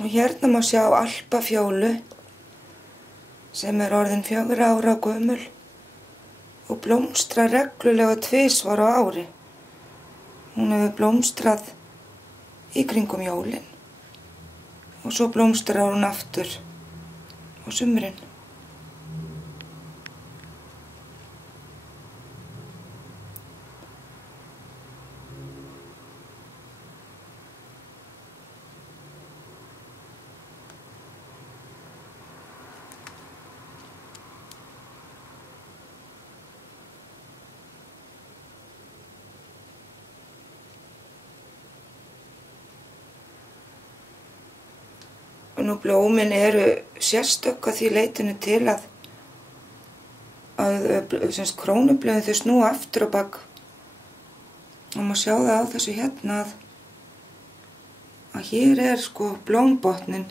Og hérna má sjá alpafjólu sem orðin 4 ára gömul og blómstrar reglulega tvisvar á ári. Hún hefur blómstrað í kringum jólin og svo blómstrar hún aftur á sumrin. Nú blómin eru sérstök að því leytinu til að krónublöðin þau snúa aftur á bak. Og má sjá það á þessu hérna að hér blómbotninn.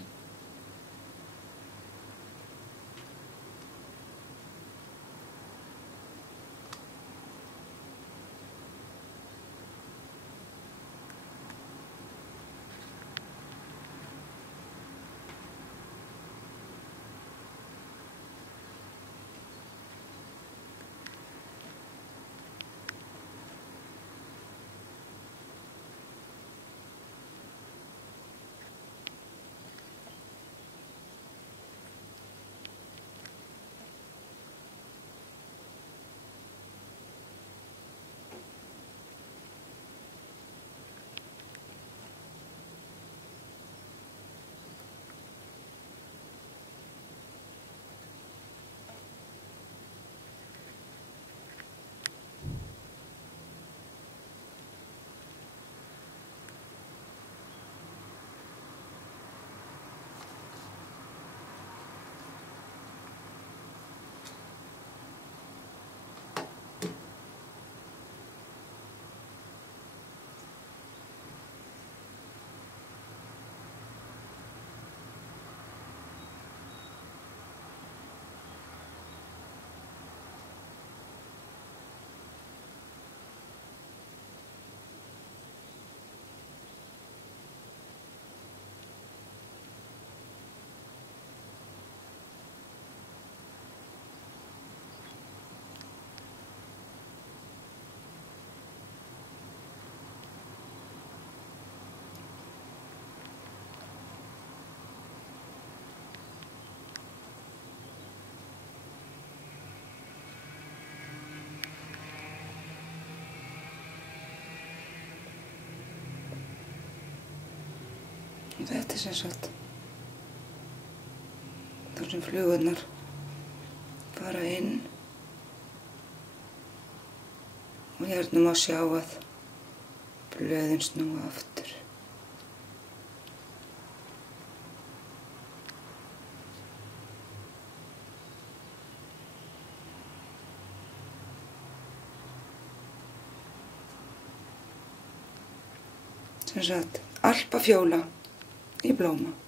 Þetta sem sagt þar sem flugurnar fara inn og hérna má sjá að blöðin snúa aftur. Sem sagt alpafjóla í blóma.